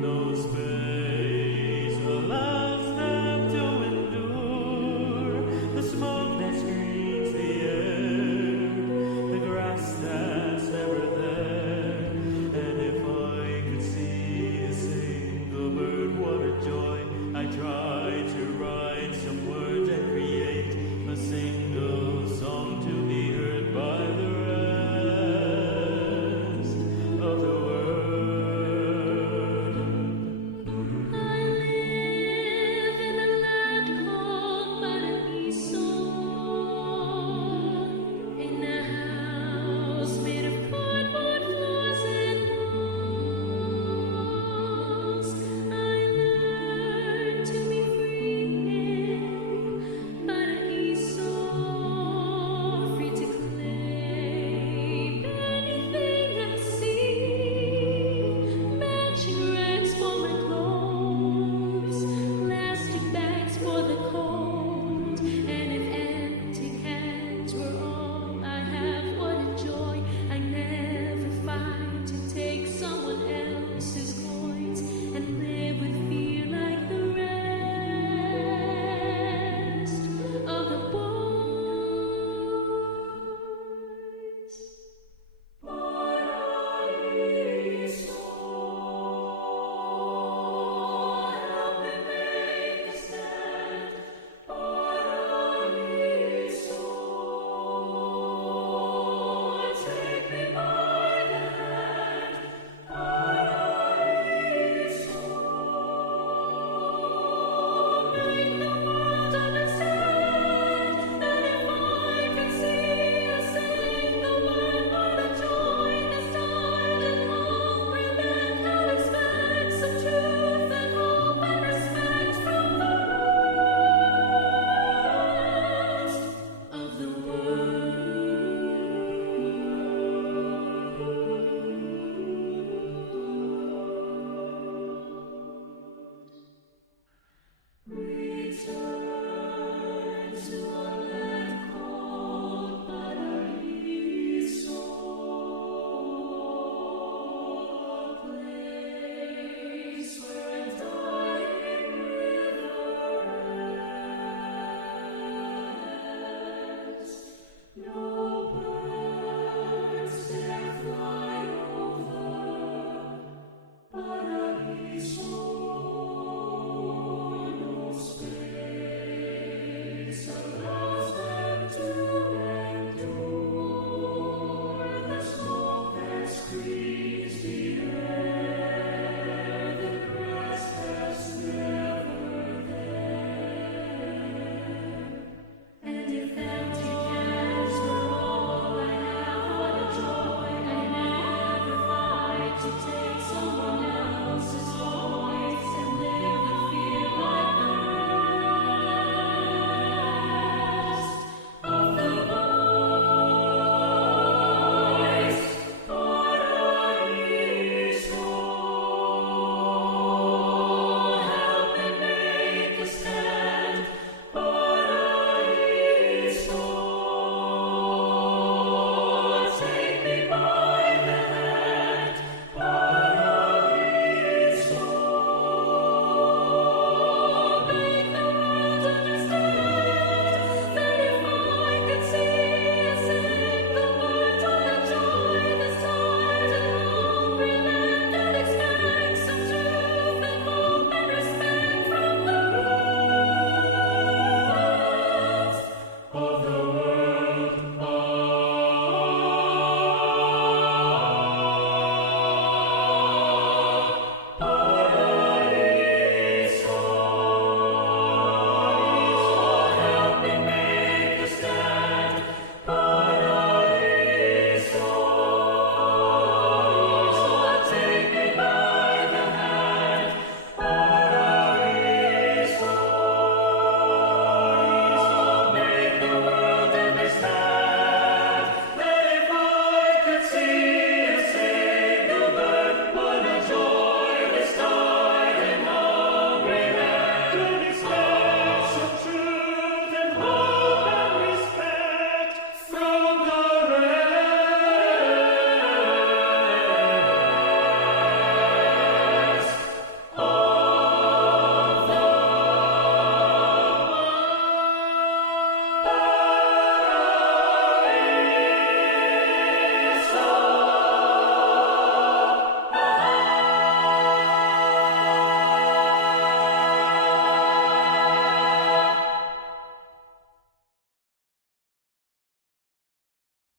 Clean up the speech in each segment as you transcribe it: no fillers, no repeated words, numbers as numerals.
No space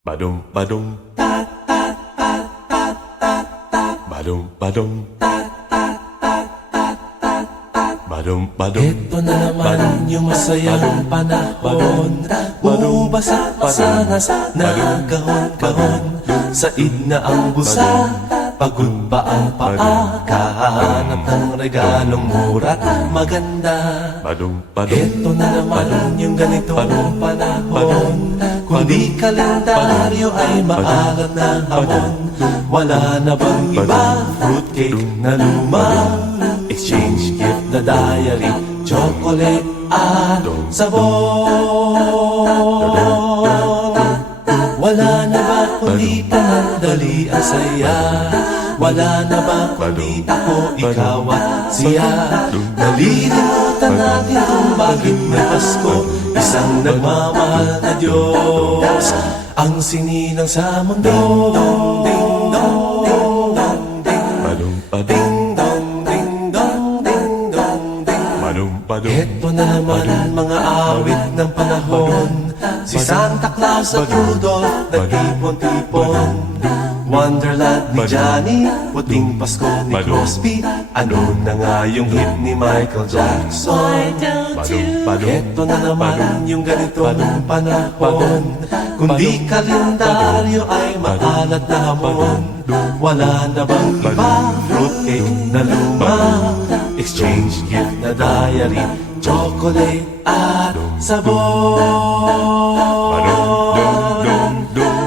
Badum badum badum badum badum badum. Ito na naman yung masayang panahon. Bumabasa sana sa nagkahon-kahon. Said na ang busa, pagod pa ang paa. Kahanap ng regalong mura't maganda. Badum badum. Ito na naman yung ganitong panahon. Kundi kalendaryo ay maalat na hamon. Wala na bang iba? Fruitcake na luma, exchange gift na diary, chocolate at sabon. Wala na ba kundi panandali ang saya? Wala na ba kundi ako, ikaw at siya? Nalilimutan natin kung bakit may Pasko, isang nagmamahal na Diyos ang sinilang sa mundo. Badum badum badum badum. Ito na naman mga awit ng panahon. Si Santa Claus at Rudolph nag-ipon-tipon. Wonderland ni Johnny, puting Pasko ni Crosby. Ano na nga yung hit ni Michael Jackson? Badum badum. Ito na naman yung ganitong panahon. Kundi kalendaryo ay maalat na hamon. Wala na bang iba? Fruitcake na luma, exchange gift na diary, chocolate at sabon.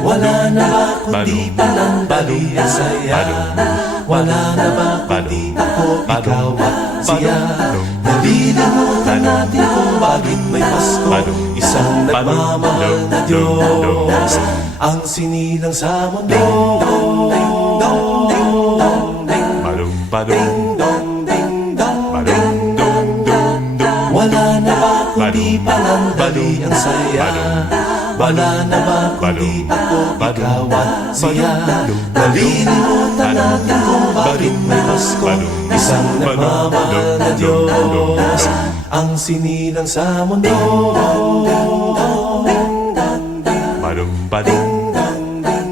Wala na ba kundi panandali ang saya? Wala na ba kundi ako, ikaw at siya? Nalilimutan natin kung bakit may Pasko, isang nagmamahal na Diyos ang sinilang sa mundo. Badum badum Wala na ba kundi panandali ang saya? Wala na ba kundi ako, ikaw at siya? Nalilimutan natin kung bakit may Pasko, isang nagmamahal na Diyos ang sinilang sa mundo. badum badum badum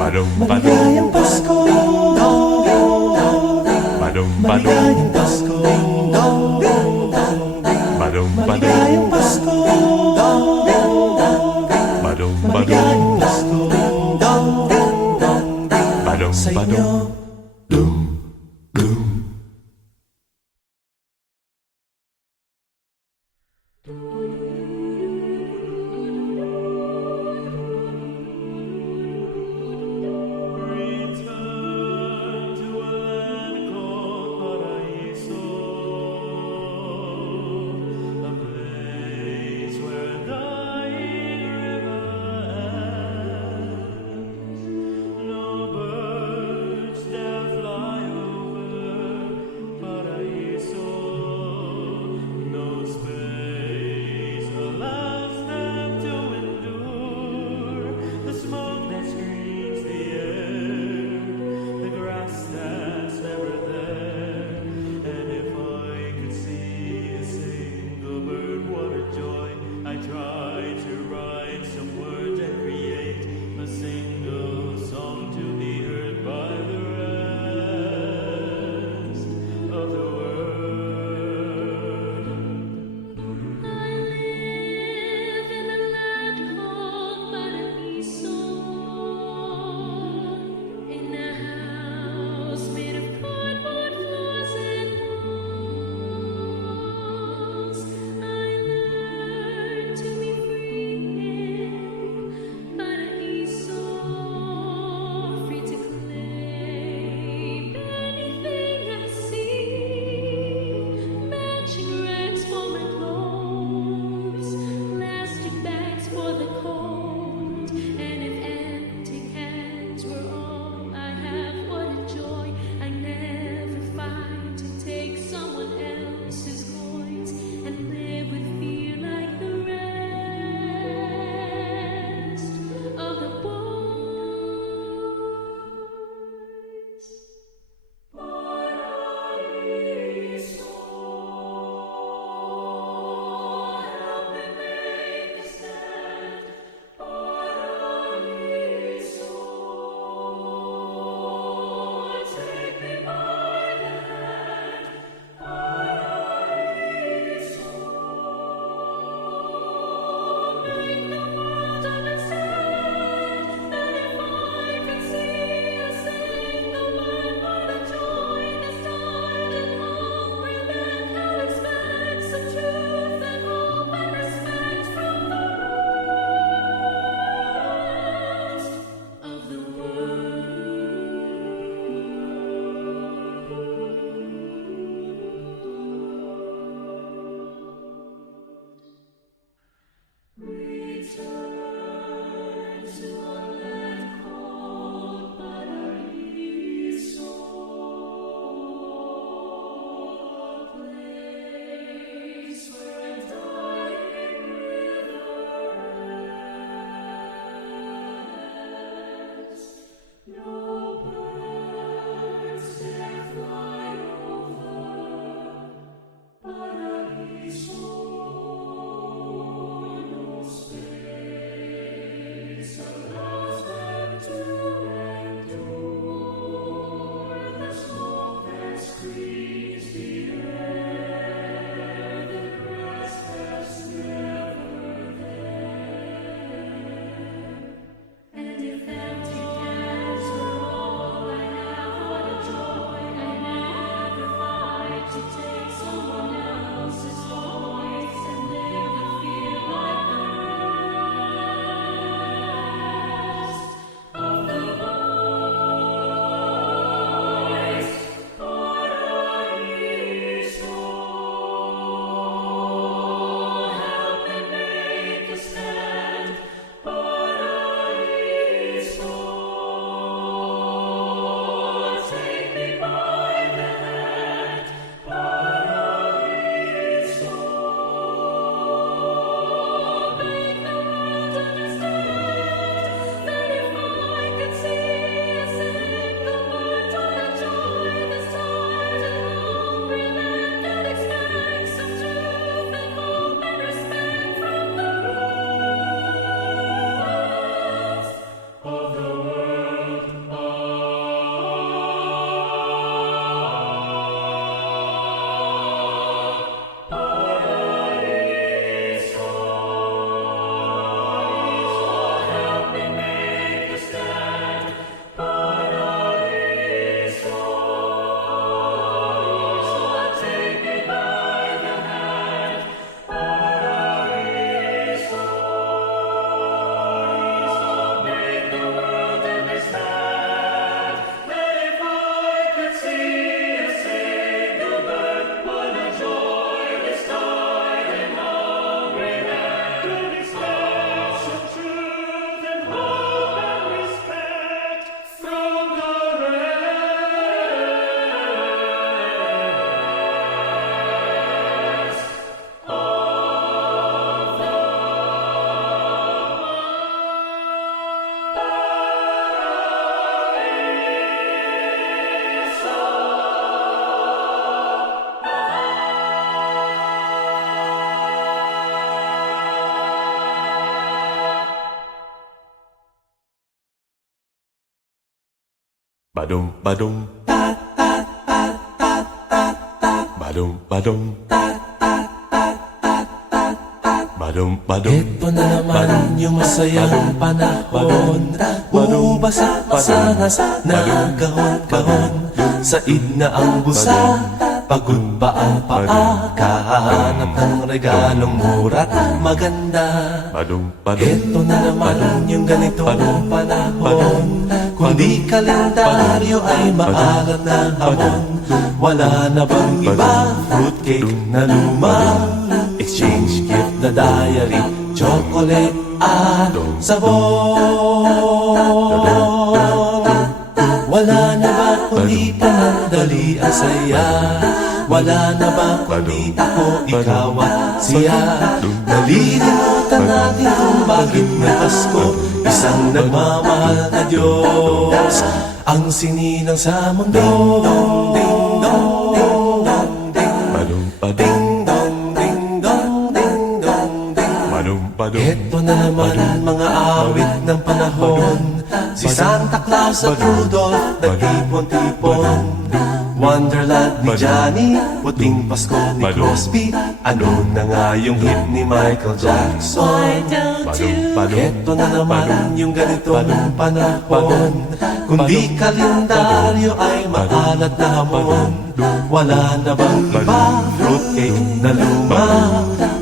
badum Maligayang Pasko, badum badum maligayang Pasko, badum badum maligayang Pasko, badum badum maligayang Pasko badum sa badum. inyo. Dum dum. Return to an cold paraíso, a place where dying rivers, no birds that fly over Badum, badum. Badum, badum. Badum, badum. Ito na naman yung masayang panahon. Bumabasa-basa na nagkahon-kahon. Said na ang busa, pagod pa ang paa. Kahanap ng regalong mura't maganda. Badum, badum. Ito na naman yung ganitong panahon. Kundi kalendaryo ay maalat na hamon. Wala na bang iba? Fruitcake na luma, exchange gift na diary, chocolate at sabon. Wala na ba kundi panandali ang saya? Wala na ba kundi ako, ikaw at siya? Nalilimutan natin kung bakit may Pasko, isang nagmamahal na Diyos ang sinilang sa mundo. Badum, badum. Ding dong, ding dong, ding dong, ding. Badum, badum. Ito na naman mga awit ng panahon. Si Santa Claus at Rudolph nagtipon-tipon. Wonderland ni Johnny, Puting Pasko ni Crosby. Ano na nga yung hit ni Michael Jackson? Badum, badum. Ito na naman yung ganitong panahon. Kundi kalendaryo ay maalat na hamon. Wala na bang iba? Fruitcake na luma,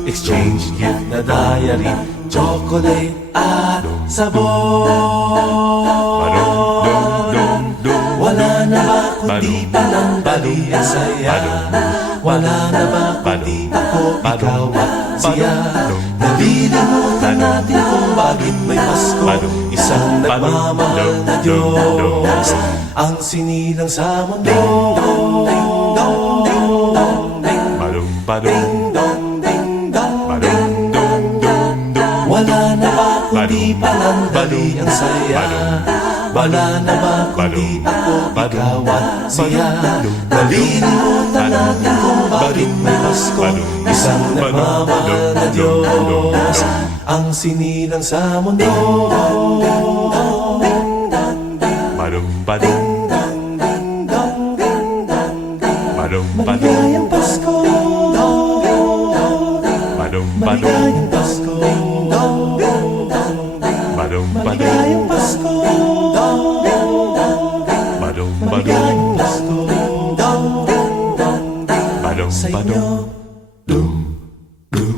exchange gift na diary, chocolate at sabon. Wala na ba kundi panandali ang saya? Wala na ba kundi ako, ikaw at siya? Nalilimutan natin kung bakit may Pasko, isang nagmamahal na Diyos ang sinilang sa mundo. Badum, badum. Ding dong, ding dong, Badum, dum, dum, dum. wala na ba kundi panandali ang saya? Wala na ba kundi ako, ikaw at siya? Nalilimutan natin kung bakit may Pasko, isang nagmamahal na Diyos ang sinilang sa mundo. Badum, badum. Badum, badum. Maligayang Pasko, Badum, badum. maligayang Pasko, Badum, badum. maligayang Pasko, Badum, badum. maligayang Pasko Badum, sa badum. inyo. Dum, dum.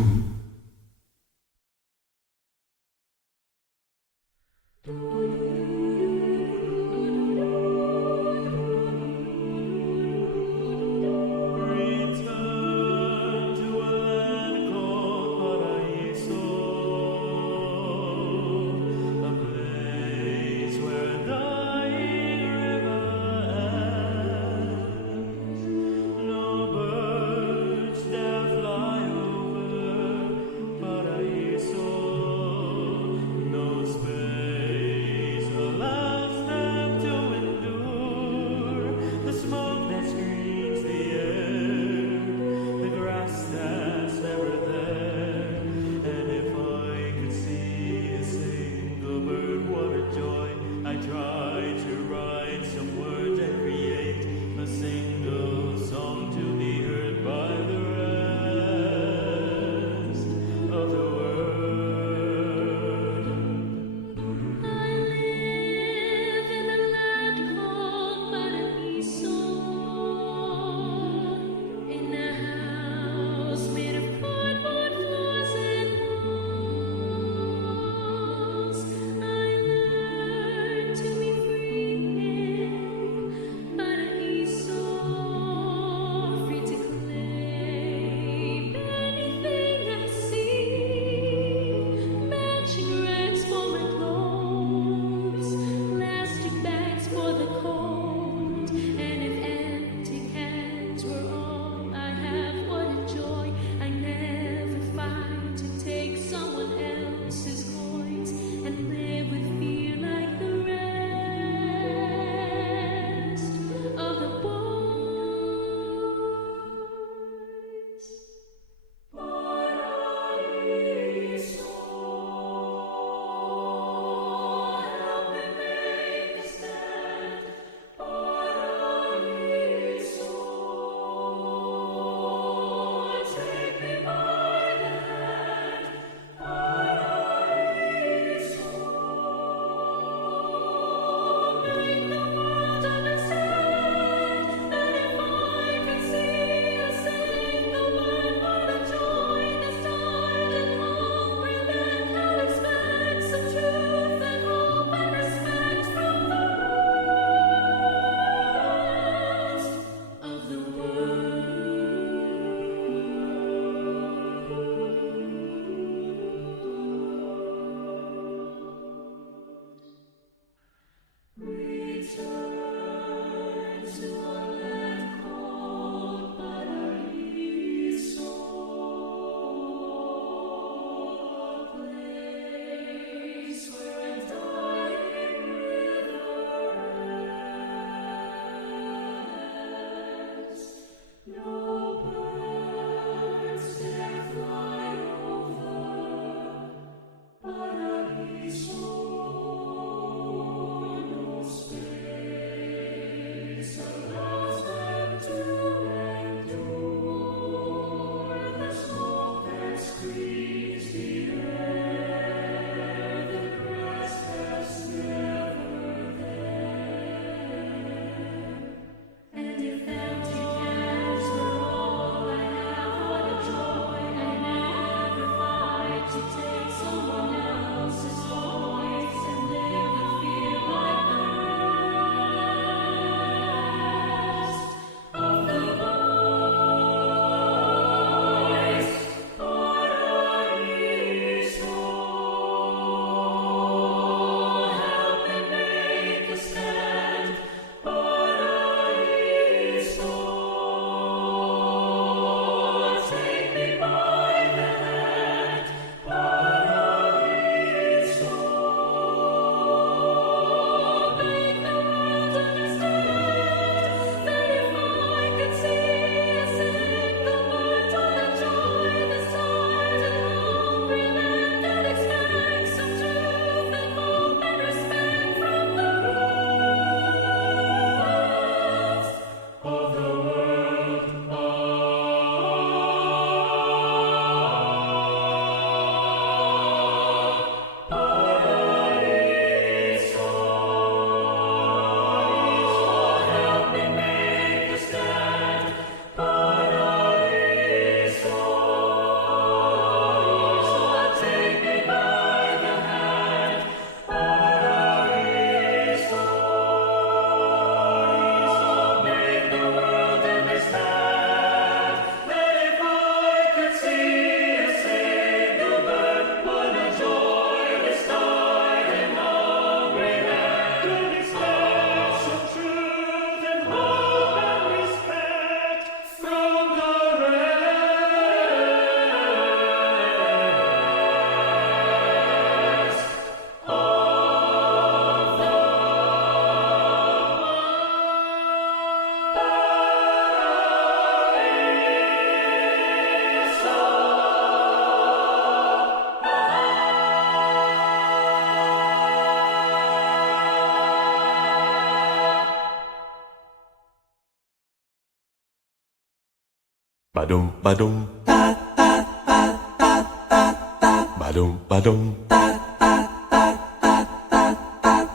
Return to a land called Paraiso, a place where a dying river ends. No birds Badum badum. Badum badum.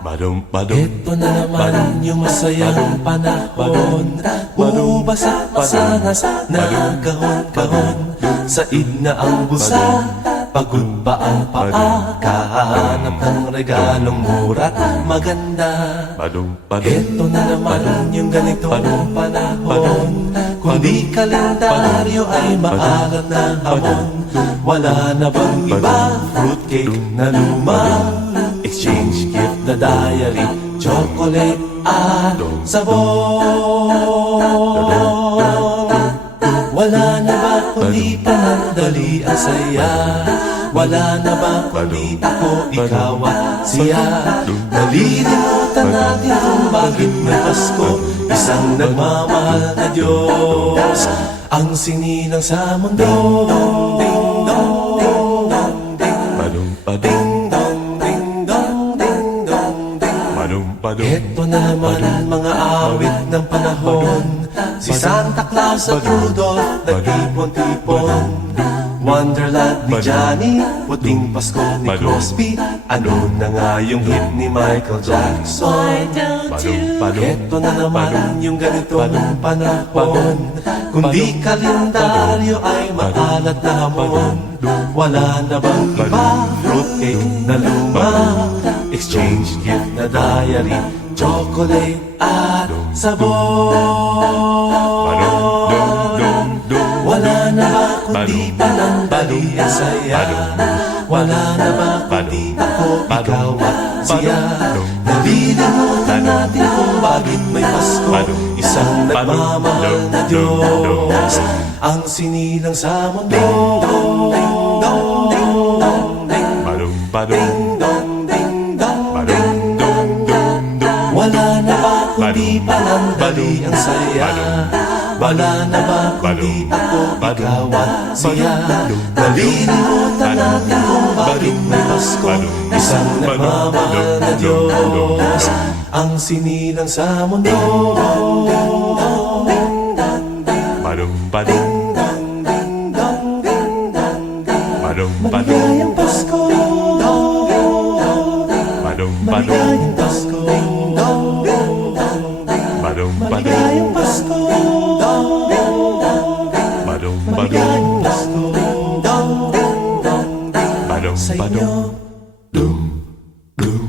Badum badum. Ito na naman yung masayang panahon. Bumabasa-basa na kahon-kahon. Said na ang busa, pagod pa ang paa. Kahanap ng regalong mura't maganda. Badum badum. Ito na naman yung ganitong panahon. Kung di kalendaryo ay maalat na hamon. Wala na bang iba? Fruitcake na luma, exchange gift na diary, chocolate at sabon. Wala na ba kundi panandali ang saya? Wala na ba kundi ako, ikaw at siya? Nalilimutan natin kung bakit may Pasko, isang nagmamahal na Diyos ang sinilang sa mundo. Badum badum. Badum badum. Ito na naman ang mga awit ng panahon. Si Santa Claus at Rudolph nagtipon-tipon. Wonderland ni Johnny, puting Pasko ni Crosby. Ano na nga yung hit ni Michael Jackson? Badum badum. Ito na naman yung ganitong panahon. Kung di kalendaryo ay maalat na hamon. Wala na bang iba? Fruitcake na luma, exchange gift na diary, chocolate at sabon. Wala na ba kundi panandali ang saya? Wala na ba kundi ako, ikaw at siya? Nalilimutan natin kung bakit may Pasko, isang nagmamahal na Diyos ang sinilang sa mundo. Badum badum. Wala na ba kundi panandali ang saya? Wala na ba kundi ako, ikaw at siya? Nalilimutan natin kung bakit may Pasko, isang nagmamahal na Diyos ang sinilang sa mundo. Badum badum. Badum badum. Maligayang Pasko, Badum badum. maligayang Pasko, Badum badum. maligayang Pasko, Badum badum. maligayang Pasko Badum sa badum. inyo. Dum dum.